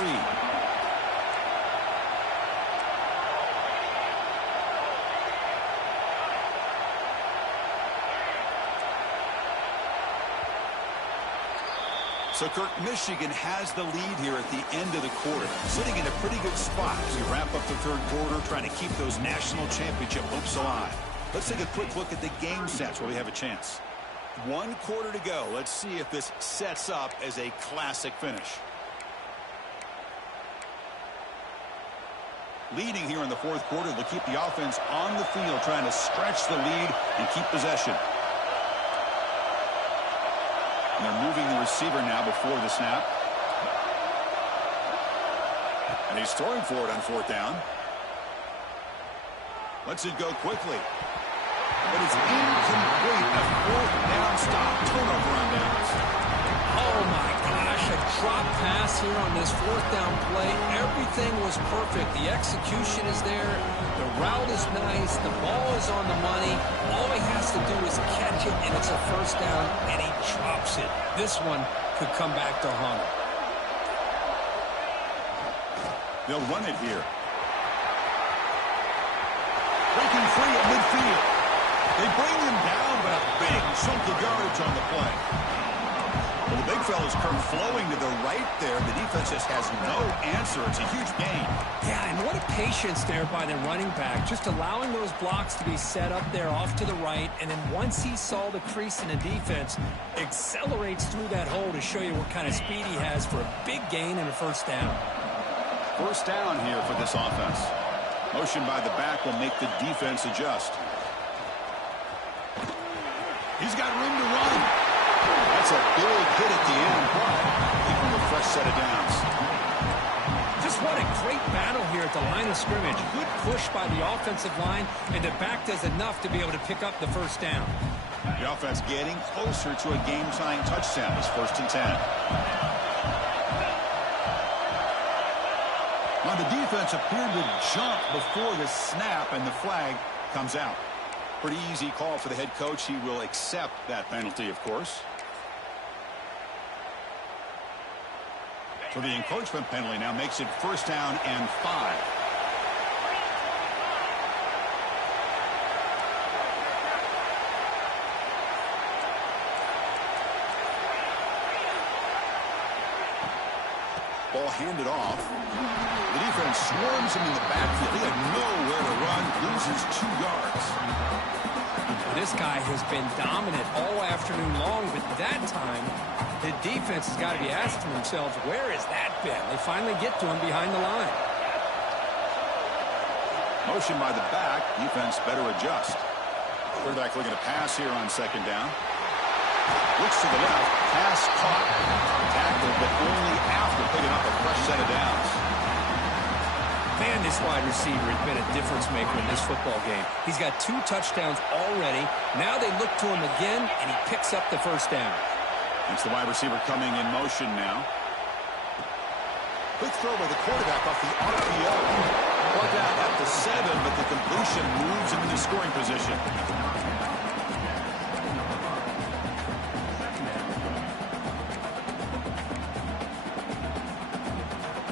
So, Kirk, Michigan has the lead here at the end of the quarter, sitting in a pretty good spot as we wrap up the third quarter, trying to keep those national championship hopes alive. Let's take a quick look at the game sets where we have a chance. 1 quarter to go. Let's see if this sets up as a classic finish. Leading here in the fourth quarter, they'll keep the offense on the field, trying to stretch the lead and keep possession. And they're moving the receiver now before the snap. And he's throwing for it on 4th down. Lets it go quickly. But it's incomplete. A 4th down stop. Turnover on downs. Oh, my gosh. A drop pass here on this 4th down play. Everything was perfect. The execution is there. The route is nice. The ball is on the money. All he has to do is catch it, and it's a 1st down, and he drops it. This one could come back to haunt him. They'll run it here. Breaking free at midfield. They bring him down, but a big chunk of yardage on the play. Well, the big fella's Kirk flowing to the right there. The defense just has no answer. It's a huge gain. Yeah, and what a patience there by the running back. Just allowing those blocks to be set up there off to the right. And then once he saw the crease in the defense, accelerates through that hole to show you what kind of speed he has for a big gain and a 1st down. 1st down here for this offense. Motion by the back will make the defense adjust. He's got room to run. That's a big hit at the end, but give him a fresh set of downs. Just what a great battle here at the line of scrimmage. Good push by the offensive line, and the back does enough to be able to pick up the 1st down. The offense getting closer to a game-tying touchdown. It's 1st and 10. Now the defense appeared to jump before the snap, and the flag comes out. Pretty easy call for the head coach. He will accept that penalty, of course. So the encroachment penalty now makes it 1st down and 5. Ball handed off. The defense swarms him in the backfield. He had nowhere to run, loses 2 yards. This guy has been dominant all afternoon long, but that time, the defense has got to be asking themselves, where has that been? They finally get to him behind the line. Motion by the back. Defense better adjust. Quarterback looking to pass here on 2nd down. Looks to the left. Pass caught. Tackled, but only after picking up a fresh set of downs. Man, this wide receiver has been a difference maker in this football game. He's got 2 touchdowns already. Now they look to him again, and he picks up the first down. It's the wide receiver coming in motion now. Quick throw by the quarterback off the RPO. Plugged out at the 7, but the completion moves him into scoring position.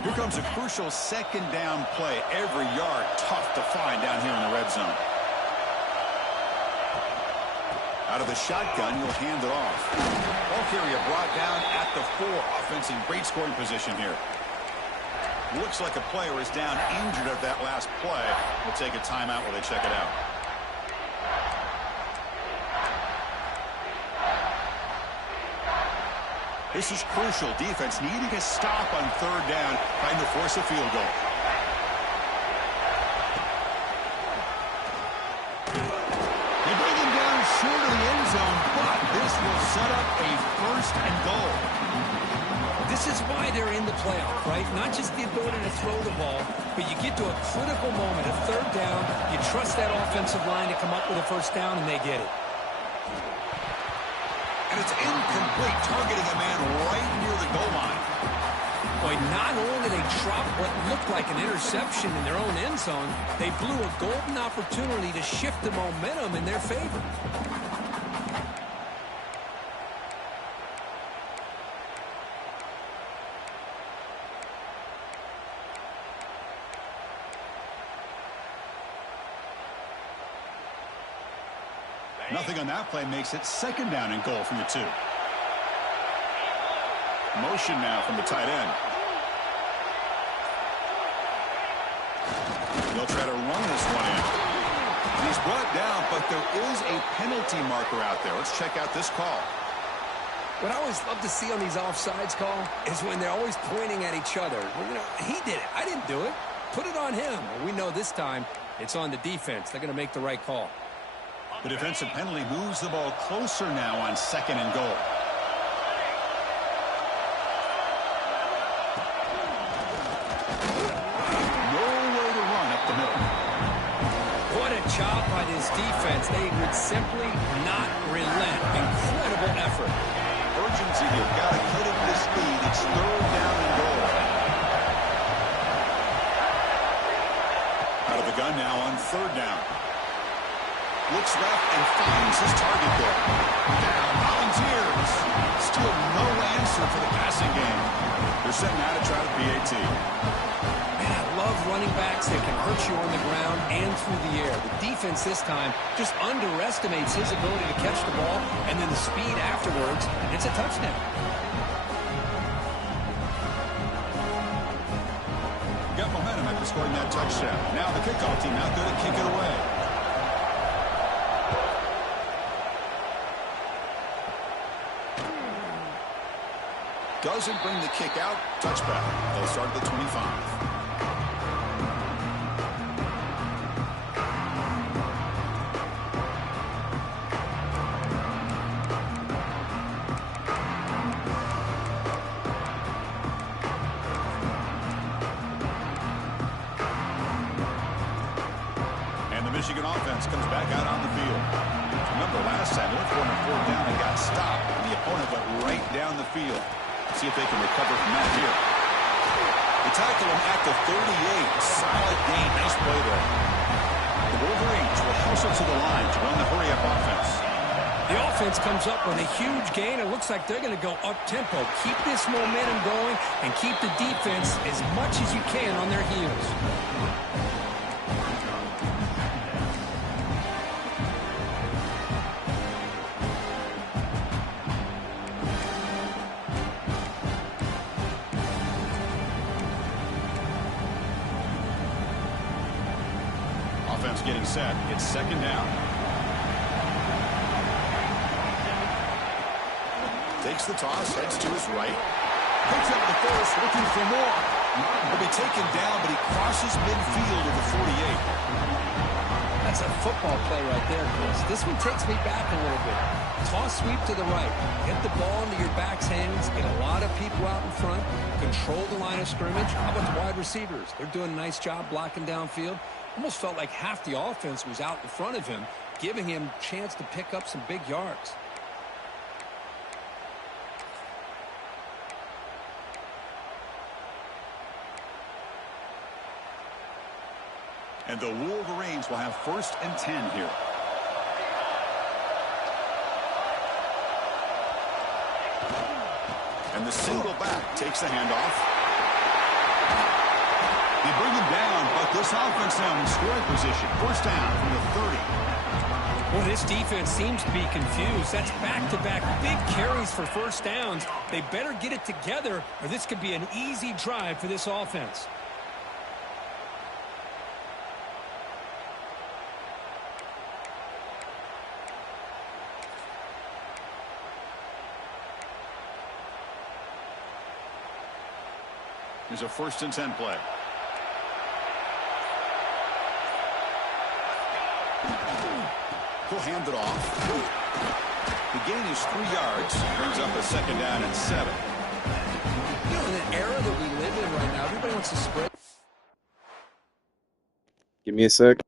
Here comes a crucial second down play. Every yard tough to find down here in the red zone. Out of the shotgun, he'll hand it off. Ball carrier brought down at the 4. Offense in great scoring position here. Looks like a player is down injured at that last play. We'll take a timeout while they check it out. This is crucial. Defense needing a stop on 3rd down, trying to force a field goal. They bring him down short of the end zone, but this will set up a 1st and goal. This is why they're in the playoff, right? Not just the ability to throw the ball, but you get to a critical moment, a 3rd down. You trust that offensive line to come up with a 1st down, and they get it. And it's incomplete, targeting a man right near the goal line. Boy, not only did they drop what looked like an interception in their own end zone, they blew a golden opportunity to shift the momentum in their favor. Nothing on that play makes it 2nd down and goal from the 2. Motion now from the tight end. They'll try to run this one in. He's brought down, but there is a penalty marker out there. Let's check out this call. What I always love to see on these offsides call is when they're always pointing at each other. Well, you know, he did it. I didn't do it. Put it on him. Well, we know this time it's on the defense. They're going to make the right call. The defensive penalty moves the ball closer now on 2nd and goal. No way to run up the middle. What a job by this defense. They would simply not relent. Incredible effort. Urgency here. Got to cut it this lead. It's 3rd down and goal. Out of the gun now on 3rd down. Looks left and finds his target there. Now, Volunteers. Still no answer for the passing game. They're setting out to try the PAT. Man, I love running backs that can hurt you on the ground and through the air. The defense this time just underestimates his ability to catch the ball, and then the speed afterwards, and it's a touchdown. Got momentum after scoring that touchdown. Now the kickoff team out there to kick it away. Doesn't bring the kick out. Touchback. They'll start at the 25. And the Michigan offense comes back out on the field. Remember last time, they went for 4th down and got stopped. And the opponent went right down the field. See if they can recover from that here. They tackle him at the 38. Solid gain. Nice play there. The Wolverines will hustle to the line to run the hurry-up offense. The offense comes up with a huge gain. It looks like they're going to go up-tempo. Keep this momentum going and keep the defense as much as you can on their heels. Offense getting set. It's 2nd down. Takes the toss, heads to his right. Picks up the first, looking for more. He'll be taken down, but he crosses midfield of the 48. That's a football play right there, Chris. This one takes me back a little bit. Toss sweep to the right. Get the ball into your back's hands. Get a lot of people out in front. Control the line of scrimmage. How about the wide receivers? They're doing a nice job blocking downfield. Almost felt like half the offense was out in front of him, giving him a chance to pick up some big yards. And the Wolverines will have 1st and 10 here. And the single back takes the handoff. They bring him down, but this offense now in scoring position. 1st down from the 30. Well, this defense seems to be confused. That's back-to-back big carries for 1st downs. They better get it together, or this could be an easy drive for this offense. Here's a 1st and 10 play. He'll hand it off. The gain is 3 yards. Brings up a 2nd down and 7. You know, in the era that we live in right now, everybody wants to spread. Give me a sec.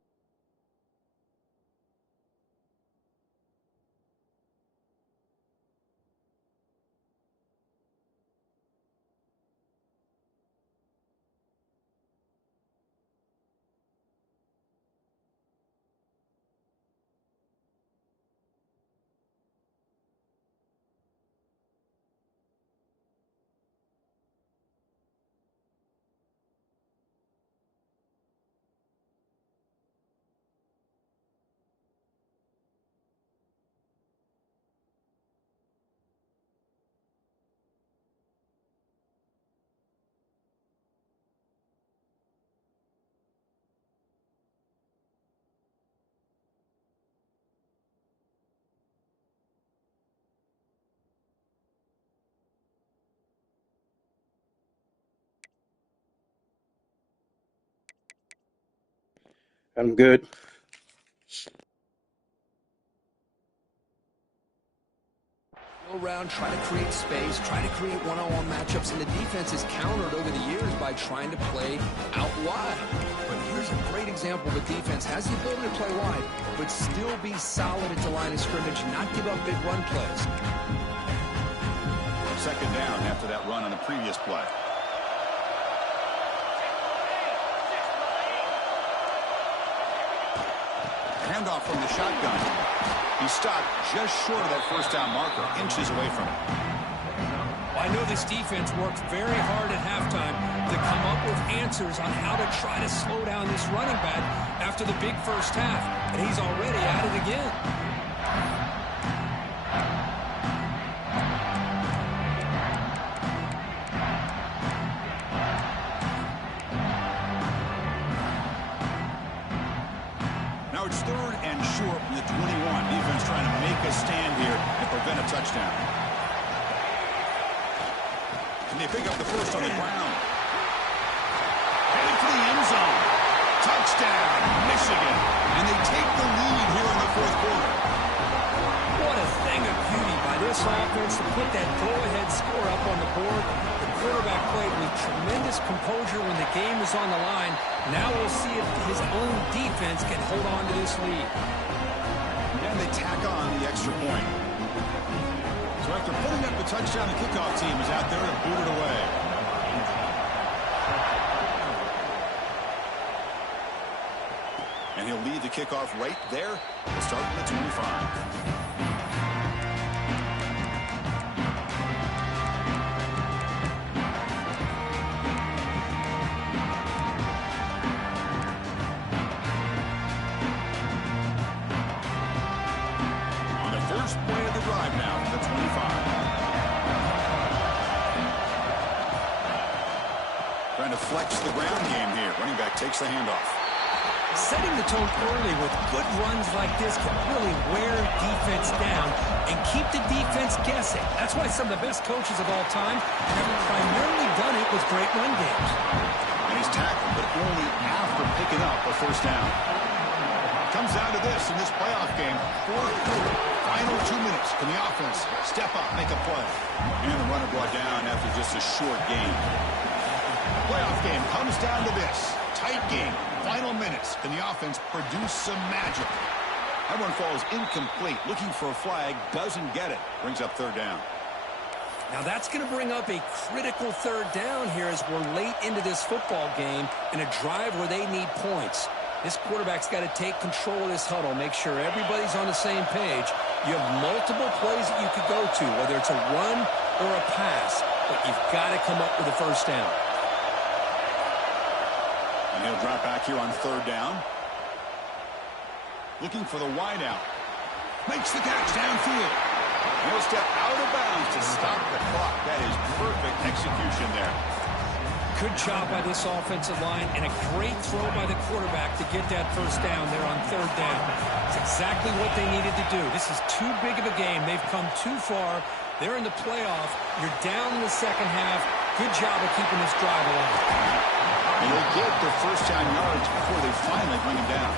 I'm good. Go around, try to create space, try to create one-on-one matchups, and the defense is countered over the years by trying to play out wide. But here's a great example of a defense has the ability to play wide, but still be solid at the line of scrimmage, not give up big run plays. 2nd down after that run on the previous play. Handoff from the shotgun. He stopped just short of that 1st down marker, inches away from it. I know this defense worked very hard at halftime to come up with answers on how to try to slow down this running back after the big 1st half, and he's already at it again. Now it's 3rd and short from the 21. Defense trying to make a stand here and prevent a touchdown. Can they pick up the 1st on the ground? Headed for the end zone. Touchdown, Michigan. And they take the lead here in the 4th quarter. What a thing of beauty by this offense to put that go-ahead score up on the board. The quarterback played with tremendous composure when the game was on the line. Now we'll see if his own defense can hold on to this lead. And they tack on the extra point. So after putting up the touchdown, the kickoff team is out there to boot it away. And he'll lead the kickoff right there. We'll start from the 25. Trying to flex the ground game here. Running back takes the handoff. Setting the tone early with good runs like this can really wear defense down and keep the defense guessing. That's why some of the best coaches of all time have primarily done it with great run games. And he's tackled, but only after picking up a 1st down. Comes down to this in this playoff game. Fourth quarter, final 2 minutes. Can the offense step up, make a play? And the runner brought down after just a short game. Playoff game comes down to this. Tight game, final minutes. Can the offense produce some magic? That one falls incomplete. Looking for a flag, doesn't get it. Brings up third down. Now that's going to bring up a critical third down here as we're late into this football game in a drive where they need points. This quarterback's got to take control of this huddle, make sure everybody's on the same page. You have multiple plays that you could go to, whether it's a run or a pass, but you've got to come up with a first down. And he'll drop back here on third down. Looking for the wide out. Makes the catch downfield. He'll step out of bounds to stop the clock. That is perfect execution there. Good job by this offensive line and a great throw by the quarterback to get that first down there on third down. It's exactly what they needed to do. This is too big of a game. They've come too far. They're in the playoff. You're down in the second half. Good job of keeping this drive alive. And they get their first down yards before they finally bring him down.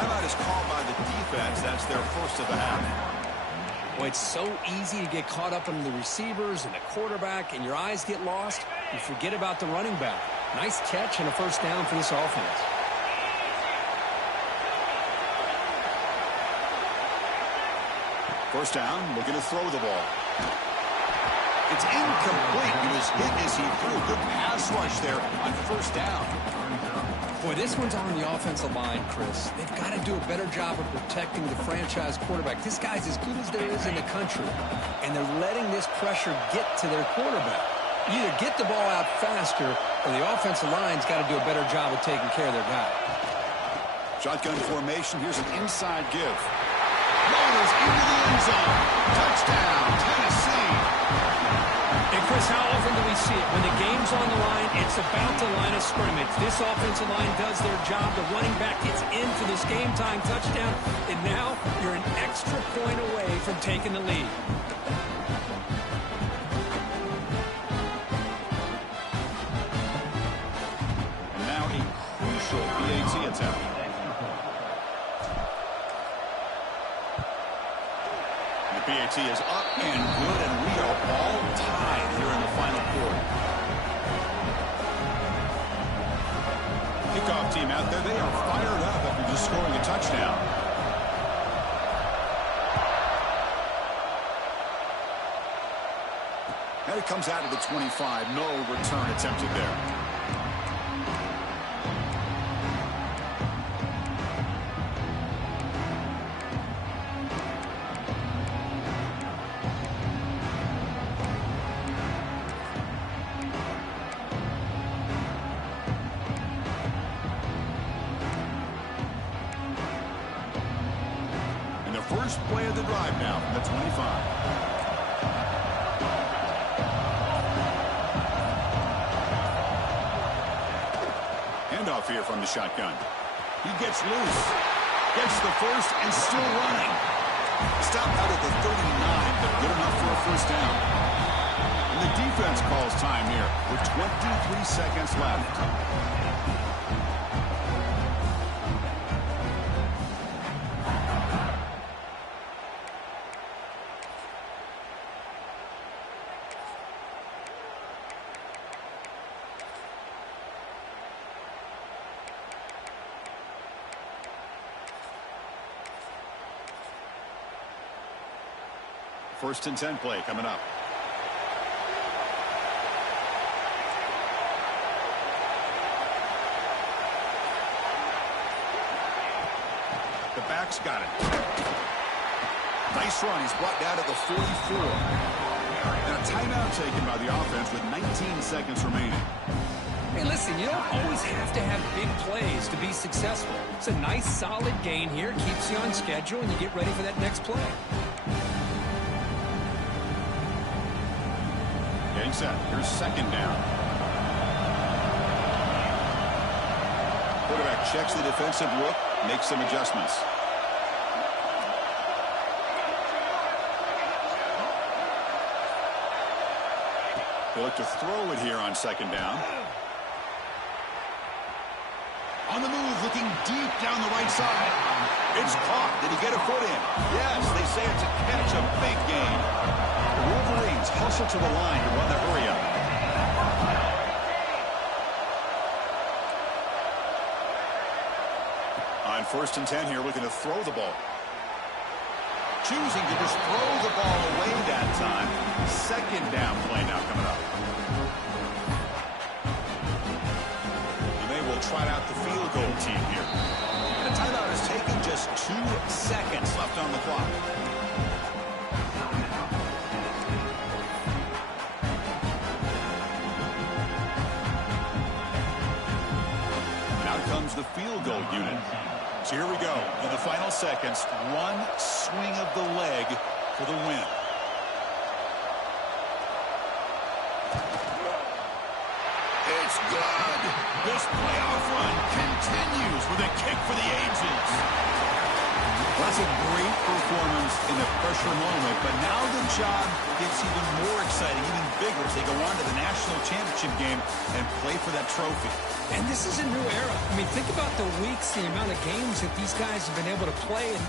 Timeout is called by the defense. That's their first of the half. Boy, it's so easy to get caught up in the receivers and the quarterback, and your eyes get lost. You forget about the running back. Nice catch and a first down for this offense. First down, looking to throw the ball. It's incomplete. He was hit as he threw. Good pass rush there on first down. Boy, this one's on the offensive line, Chris. They've got to do a better job of protecting the franchise quarterback. This guy's as good as there is in the country, and they're letting this pressure get to their quarterback. You either get the ball out faster, or the offensive line's got to do a better job of taking care of their guy. Shotgun formation. Here's an inside give. Motors into the end zone. Touchdown, Tennessee. And, Chris, how often do we see it? When the game's on the line, it's about the line of scrimmage. This offensive line does their job. The running back gets in for this game-time touchdown, and now you're an extra point away from taking the lead. And now a crucial PAT attempt. PAT is up and good, and we are all tied here in the final quarter. Kickoff team out there, they are fired up after just scoring a touchdown. And it comes out of the 25. No return attempted there. First play of the drive now from the 25. Handoff here from the shotgun. He gets loose. Gets the first and still running. Stop out at the 39, but good enough for a first down. And the defense calls time here with 23 seconds left. First and 10 play coming up. The back's got it. Nice run. He's brought down at the 44. And a timeout taken by the offense with 19 seconds remaining. Hey, listen, you don't always have to have big plays to be successful. It's a nice, solid gain here. Keeps you on schedule, and you get ready for that next play. Getting set. Here's second down. Quarterback checks the defensive look, makes some adjustments. They look to throw it here on second down. On the move, looking deep down the right side. It's caught. Did he get a foot in? Yes, they say it's a catch, a big gain. The Wolverines hustle to the line to run the hurry up. On 1st and 10 here, looking to throw the ball. Choosing to just throw the ball away that time. 2nd down play now coming up. And they will try out the field goal team here. The timeout is taken, just 2 seconds left on the clock. Now comes the field goal unit. So here we go. In the final seconds, one swing of the leg for the win. It's good. This playoff run continues with a kick for the ages. That's a great performance in a pressure moment, but now the job gets even more exciting, even bigger as they go on to the national championship game and play for that trophy. And this is a new era. I mean, think about the weeks, the amount of games that these guys have been able to play. And